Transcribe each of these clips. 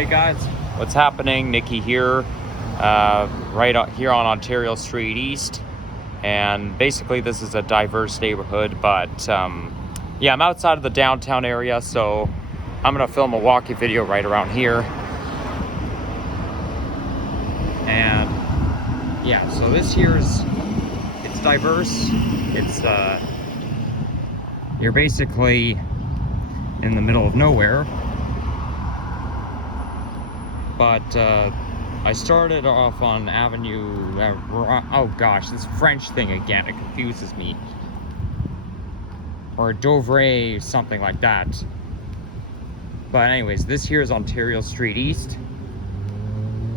Hey guys, what's happening? Nikki here, right out here on Ontario Street East, and basically this is a diverse neighborhood, but yeah, I'm outside of the downtown area, so I'm gonna film a walking video right around here. And yeah, so this here's, it's diverse. It's you're basically in the middle of nowhere. But I started off on Avenue, oh gosh, this French thing again, it confuses me. Or Dovray, something like that. But anyways, this here is Ontario Street East.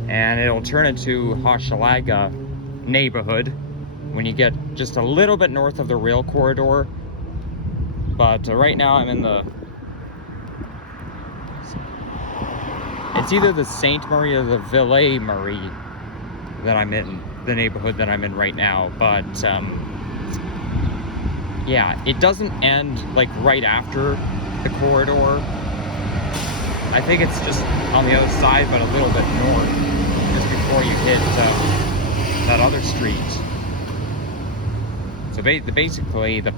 And it'll turn into Hochelaga neighborhood when you get just a little bit north of the rail corridor. But right now I'm in the, it's either the Sainte-Marie or the Ville-Marie that I'm in, the neighborhood that I'm in right now. But yeah, it doesn't end like right after the corridor. I think it's just on the other side, but a little bit north, just before you hit that other street. So basically the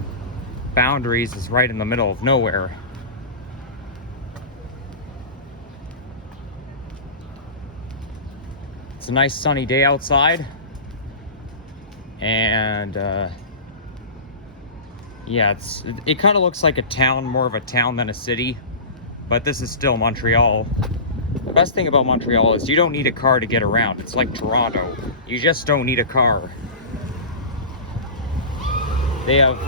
boundaries is right in the middle of nowhere. It's a nice sunny day outside, and yeah, it kind of looks like a town, more of a town than a city, but this is still Montreal. The best thing about Montreal is you don't need a car to get around. It's like Toronto. You just don't need a car. They have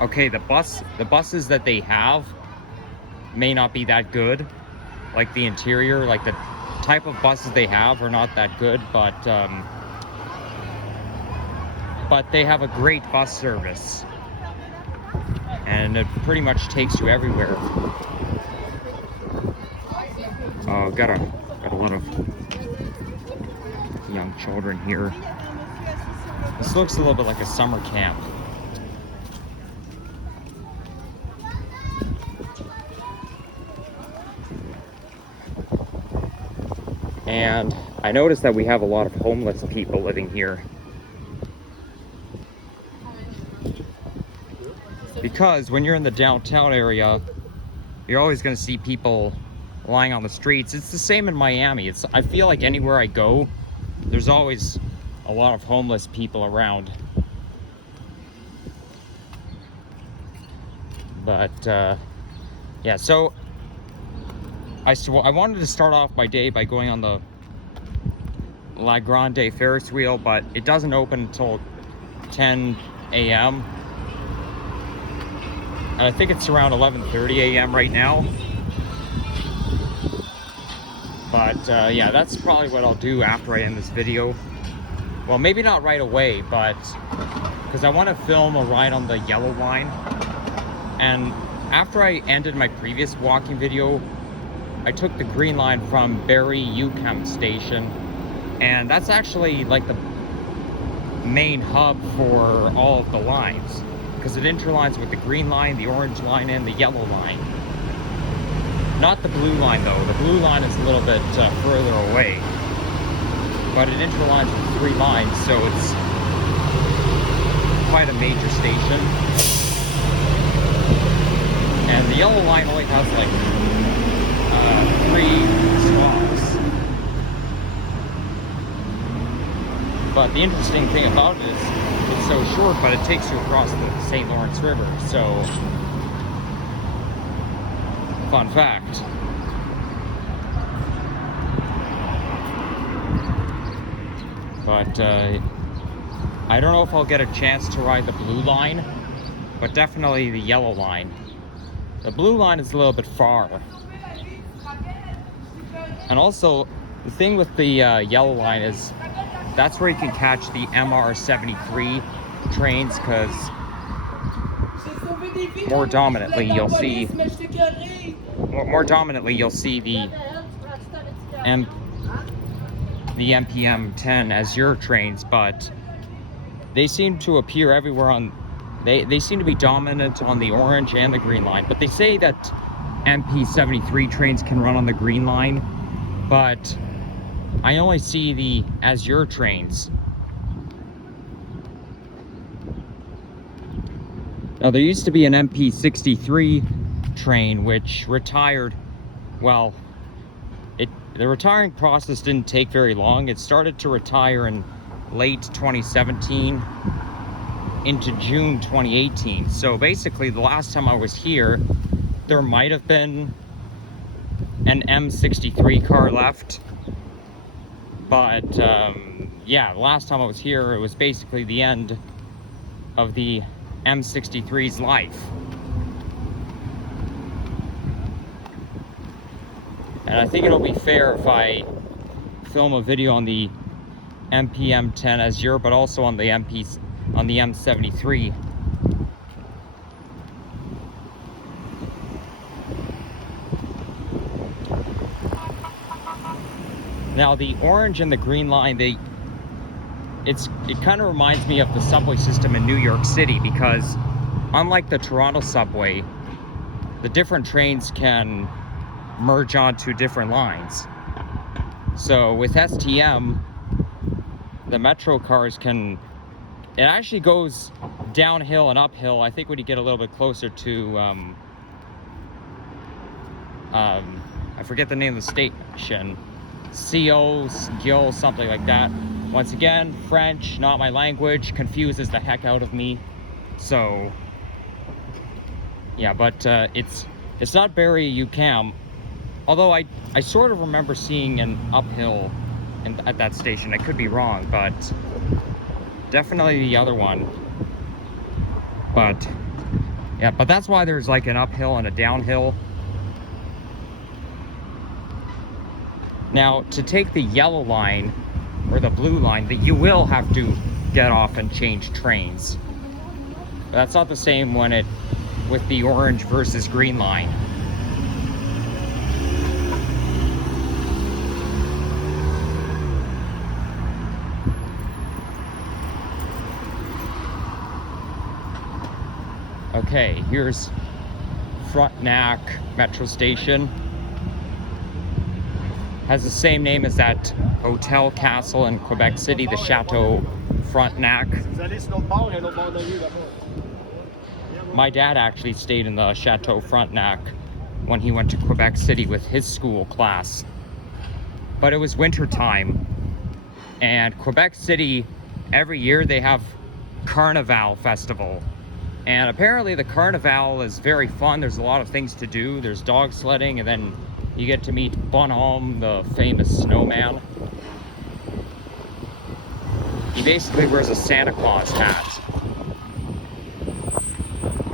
okay, the buses that they have may not be that good, like the interior, like the type of buses they have are not that good, but they have a great bus service, and it pretty much takes you everywhere. Got a lot of young children here. This looks a little bit like a summer camp. And I noticed that we have a lot of homeless people living here. Because when you're in the downtown area, you're always going to see people lying on the streets. It's the same in Miami. I feel like anywhere I go, there's always a lot of homeless people around. But yeah, so I wanted to start off my day by going on the La Grande Ferris wheel, but it doesn't open until 10 a.m. And I think it's around 11:30 a.m. right now. But yeah, that's probably what I'll do after I end this video. Well, maybe not right away, but because I want to film a ride on the yellow line. And after I ended my previous walking video, I took the green line from Barrie-UQAM station, and that's actually like the main hub for all of the lines, because it interlines with the green line, the orange line, and the yellow line. Not the blue line though. The blue line is a little bit further away, but it interlines with 3 lines, so it's quite a major station. And the yellow line only has like 3 stops. But the interesting thing about it is it's so short, but it takes you across the St. Lawrence River. So, fun fact. But I don't know if I'll get a chance to ride the blue line, but definitely the yellow line. The blue line is a little bit far. And also, the thing with the yellow line is that's where you can catch the MR73 trains, because more dominantly you'll see the MPM 10 Azure trains, but they seem to appear everywhere on, they seem to be dominant on the orange and the green line. But they say that MP73 trains can run on the green line, but I only see the Azure trains. Now there used to be an MP63 train which retired. Well, the retiring process didn't take very long. It started to retire in late 2017 into June 2018. So basically the last time I was here, there might have been an M63 car left. But yeah, the last time I was here, it was basically the end of the M63's life. And I think it'll be fair if I film a video on the MPM10 Azure, but also on the M73. Now the orange and the green line, it kind of reminds me of the subway system in New York City, because unlike the Toronto subway, the different trains can merge onto different lines. So with STM, the metro cars can, it actually goes downhill and uphill. I think when you get a little bit closer to I forget the name of the station, CO, Gil, something like that. Once again, French, not my language, confuses the heck out of me. So yeah, but it's not Barrie-UQAM. Although I sort of remember seeing an uphill at that station. I could be wrong, but definitely the other one. But yeah, but that's why there's like an uphill and a downhill. Now, to take the yellow line or the blue line, you will have to get off and change trains. But that's not the same with the orange versus green line. Okay, here's Frontenac Metro Station. Has the same name as that hotel castle in Quebec City, the Chateau Frontenac. My dad actually stayed in the Chateau Frontenac when he went to Quebec City with his school class. But it was winter time, and Quebec City, every year they have Carnival Festival. And apparently the Carnival is very fun. There's a lot of things to do. There's dog sledding, and then you get to meet Bonhomme, the famous snowman. He basically wears a Santa Claus hat.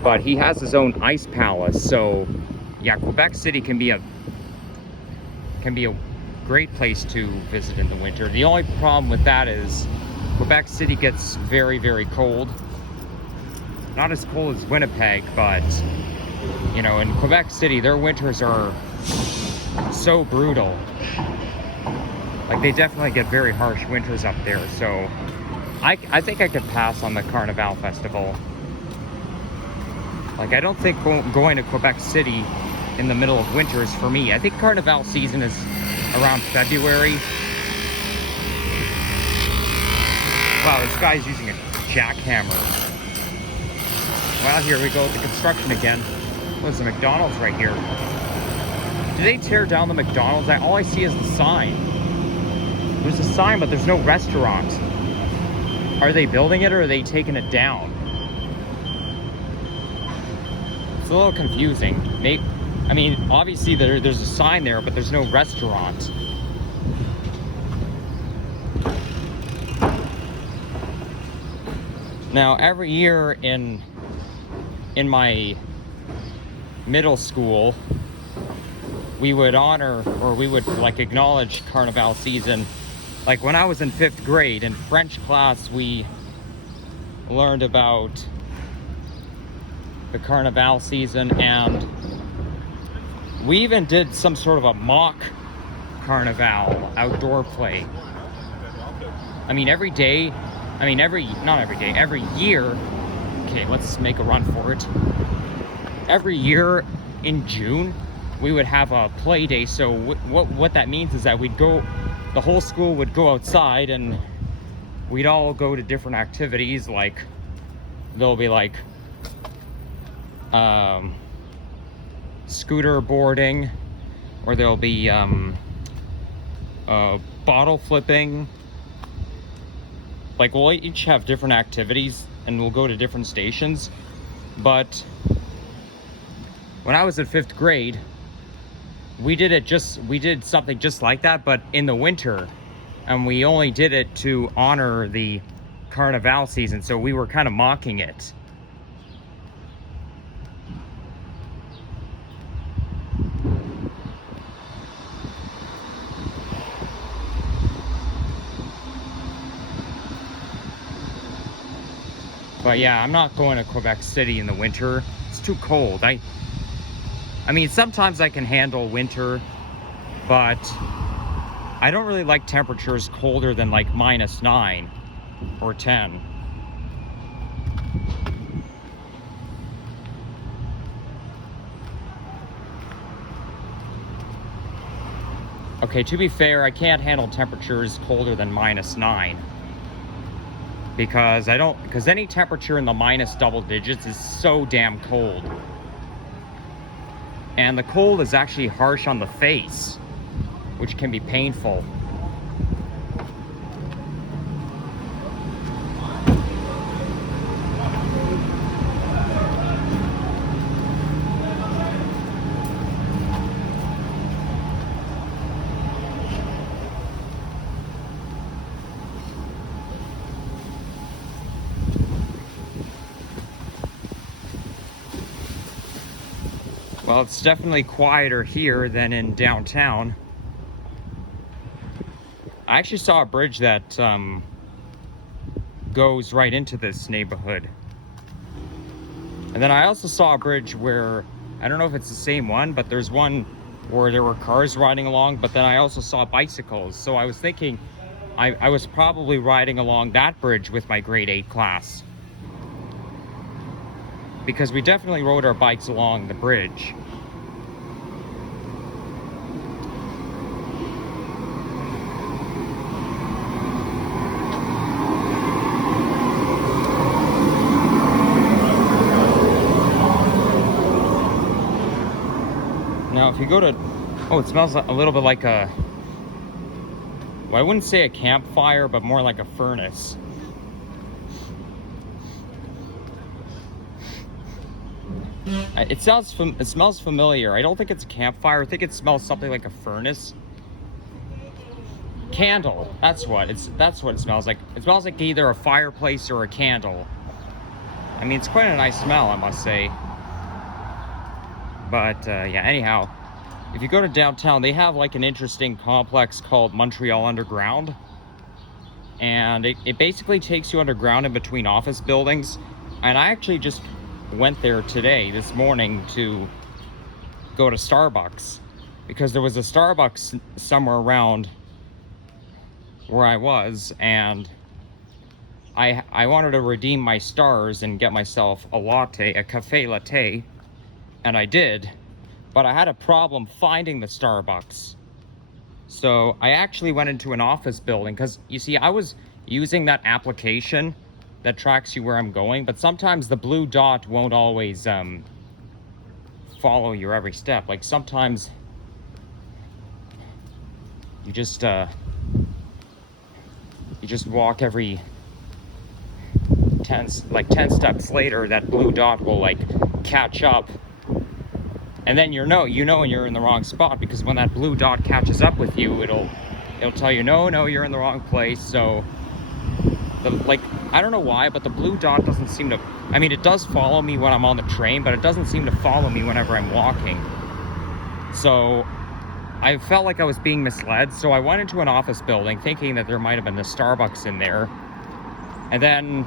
But he has his own ice palace, so yeah, Quebec City can be a great place to visit in the winter. The only problem with that is Quebec City gets very, very cold. Not as cold as Winnipeg, but you know, in Quebec City, their winters are so brutal. Like, they definitely get very harsh winters up there. So I think I could pass on the Carnival Festival. Like, I don't think going to Quebec City in the middle of winter is for me. I think Carnival season is around February. Wow, this guy's using a jackhammer. Well, here we go with the construction again. There's a McDonald's right here. Did they tear down the McDonald's? All I see is the sign. There's a sign, but there's no restaurant. Are they building it, or are they taking it down? It's a little confusing. I mean, obviously there's a sign there, but there's no restaurant. Now, every year in my middle school, we would honor, or we would like acknowledge Carnival season. Like when I was in 5th grade, in French class, we learned about the Carnival season, and we even did some sort of a mock Carnival outdoor play. I mean, every year, okay, let's make a run for it. Every year in June, we would have a play day. So what that means is that the whole school would go outside and we'd all go to different activities. Like there'll be like scooter boarding, or there'll be bottle flipping. Like we'll each have different activities and we'll go to different stations. But when I was in 5th grade, we did something just like that, but in the winter, and we only did it to honor the Carnival season, so we were kind of mocking it. But yeah, I'm not going to Quebec City in the winter. It's too cold. I mean, sometimes I can handle winter, but I don't really like temperatures colder than like -9 or 10. Okay, to be fair, I can't handle temperatures colder than -9. Because any temperature in the minus double digits is so damn cold. And the cold is actually harsh on the face, which can be painful. Well, it's definitely quieter here than in downtown. I actually saw a bridge that goes right into this neighborhood. And then I also saw a bridge where, I don't know if it's the same one, but there's one where there were cars riding along, but then I also saw bicycles. So I was thinking I was probably riding along that bridge with my grade 8 class. Because we definitely rode our bikes along the bridge. Now, if you go to, oh, it smells a little bit like a, well, I wouldn't say a campfire, but more like a furnace. It smells familiar. I don't think it's a campfire. I think it smells something like a furnace. Candle. That's what it smells like. It smells like either a fireplace or a candle. I mean, it's quite a nice smell, I must say. But yeah, anyhow, if you go to downtown, they have like an interesting complex called Montreal Underground. And it basically takes you underground in between office buildings. And I actually just went there this morning, to go to Starbucks, because there was a Starbucks somewhere around where I was, and I wanted to redeem my stars and get myself a cafe latte, and I did, but I had a problem finding the Starbucks. So I actually went into an office building, because you see, I was using that application that tracks you where I'm going, but sometimes the blue dot won't always follow your every step. Like sometimes you just walk every 10 steps later, that blue dot will like catch up, and then you know when you're in the wrong spot, because when that blue dot catches up with you, it'll tell you no, you're in the wrong place. So I don't know why, but the blue dot doesn't seem to, I mean, it does follow me when I'm on the train, but it doesn't seem to follow me whenever I'm walking. So I felt like I was being misled, so I went into an office building thinking that there might have been a Starbucks in there. And then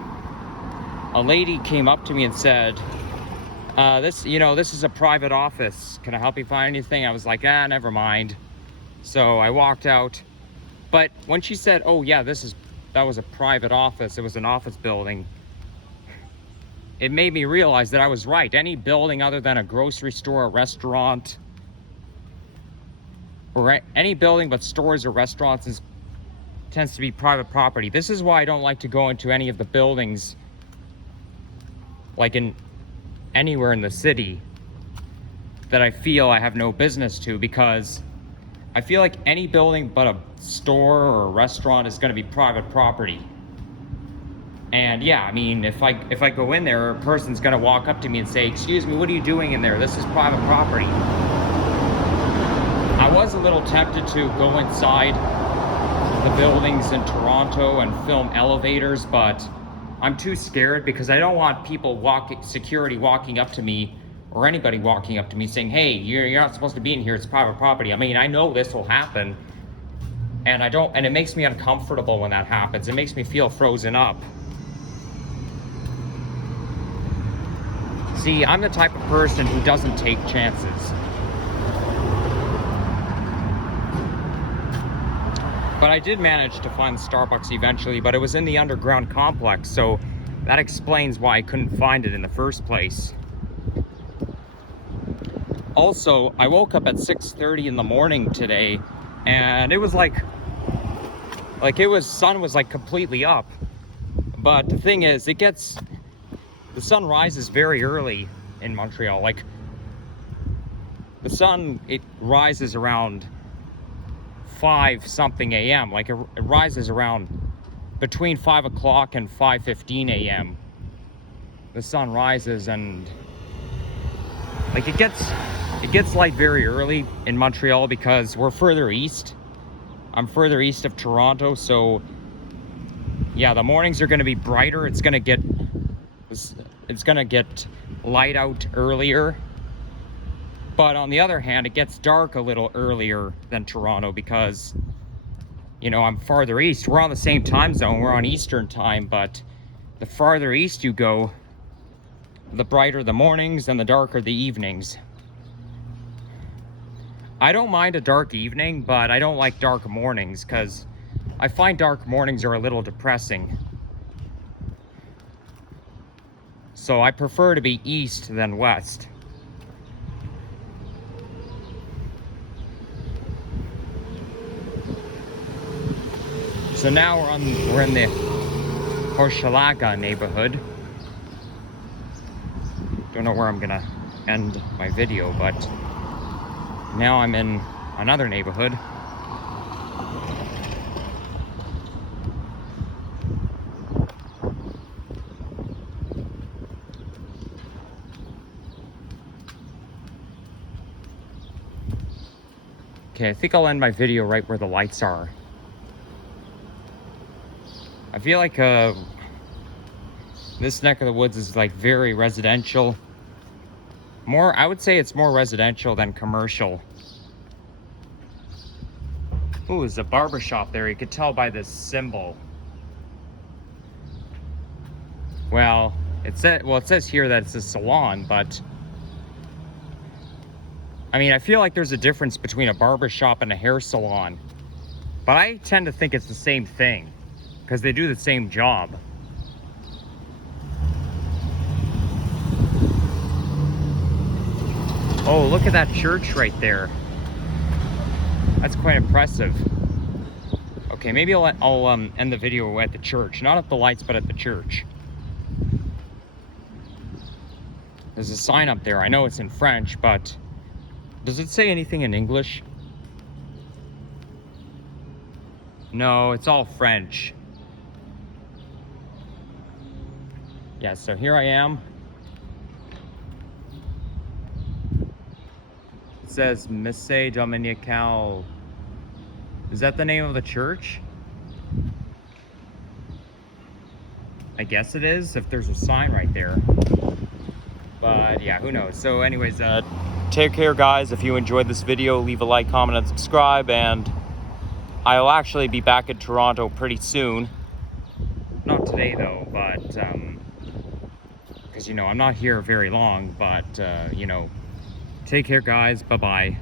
a lady came up to me and said, this is a private office. Can I help you find anything? I was like, never mind. So I walked out. But when she said, oh yeah, that was a private office, it was an office building, it made me realize that I was right. Any building other than a grocery store, a restaurant, or any building but stores or restaurants tends to be private property. This is why I don't like to go into any of the buildings, like in anywhere in the city, that I feel I have no business to, because I feel like any building but a store or a restaurant is going to be private property. And yeah, I mean, if I go in there, a person's going to walk up to me and say, "Excuse me, what are you doing in there? This is private property." I was a little tempted to go inside the buildings in Toronto and film elevators, but I'm too scared because I don't want security walking up to me, or anybody walking up to me saying, "Hey, you're not supposed to be in here, it's private property." I mean, I know this will happen, and it makes me uncomfortable when that happens. It makes me feel frozen up. See, I'm the type of person who doesn't take chances. But I did manage to find the Starbucks eventually, but it was in the underground complex, so that explains why I couldn't find it in the first place. Also, I woke up at 6:30 in the morning today, and it was sun was like completely up. But the thing is, the sun rises very early in Montreal. Like, the sun, it rises around 5 something a.m. Like, it rises around between 5 o'clock and 5:15 a.m. The sun rises, and like it gets light very early in Montreal because we're further east. I'm further east of Toronto, so yeah, the mornings are going to be brighter. It's going to get light out earlier. But on the other hand, it gets dark a little earlier than Toronto because, I'm farther east. We're on the same time zone. We're on Eastern time, but the farther east you go, the brighter the mornings and the darker the evenings. I don't mind a dark evening, but I don't like dark mornings because I find dark mornings are a little depressing. So I prefer to be east than west. So now we're in the Hochelaga neighborhood. Don't know where I'm gonna end my video, but now I'm in another neighborhood. Okay, I think I'll end my video right where the lights are. I feel like this neck of the woods is like very residential. I would say it's more residential than commercial. Ooh, there's a barber shop there. You could tell by this symbol. Well, it says here that it's a salon, but I mean, I feel like there's a difference between a barber shop and a hair salon. But I tend to think it's the same thing, because they do the same job. Oh, look at that church right there. That's quite impressive. Okay, maybe I'll end the video at the church. Not at the lights, but at the church. There's a sign up there. I know it's in French, but does it say anything in English? No, it's all French. Yeah, so here I am. It says Messe Dominical. Is that the name of the church? I guess it is, if there's a sign right there. But yeah, who knows? So anyways, take care, guys. If you enjoyed this video, leave a like, comment, and subscribe. And I'll actually be back in Toronto pretty soon. Not today, though, but because, I'm not here very long. But, take care, guys. Bye-bye.